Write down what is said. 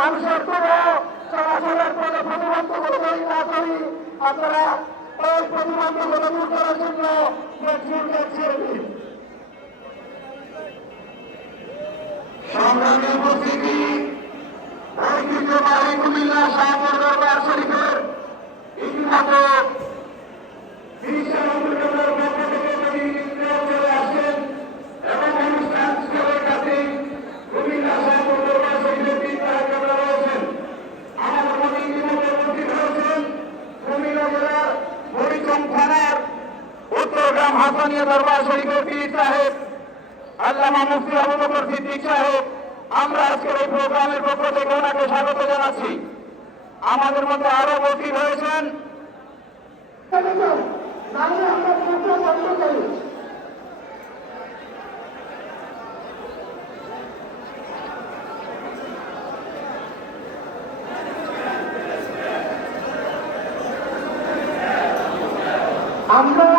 মানুষের কোনো চলাচলের কোনো প্রতিবন্ধকতা তৈরি না করি আপনারা ওই প্রতিবন্ধকতা দূর করার জন্য ছেড়ে দিন। সংগ্রামী উপস্থিতি, ঐতিহ্যবাহী কুমিল্লা শাহপুর দরবার শরীফের ইতিমধ্যে চলে আসেন এবং অনুষ্ঠান স্থলের কাছে কুমিল্লা শাহপুর দরবার শরীফের 3 তারিখে রয়েছেন। আমার মনে ইতিমধ্যে উপস্থিত হয়েছেন কুমিল্লা জেলার হরিচং থানার উত্তরগ্রাম হাসানিয়া দরবার শরীফের পীর সাহেব আল্লামা মুফতি আবু বকর সিদ্দিক সাহেব। আমরা আজকের এই প্রোগ্রামের পক্ষ থেকে ওনাকে স্বাগত জানাচ্ছি। আমাদের মধ্যে আরো উপস্থিত হয়েছেন আমরা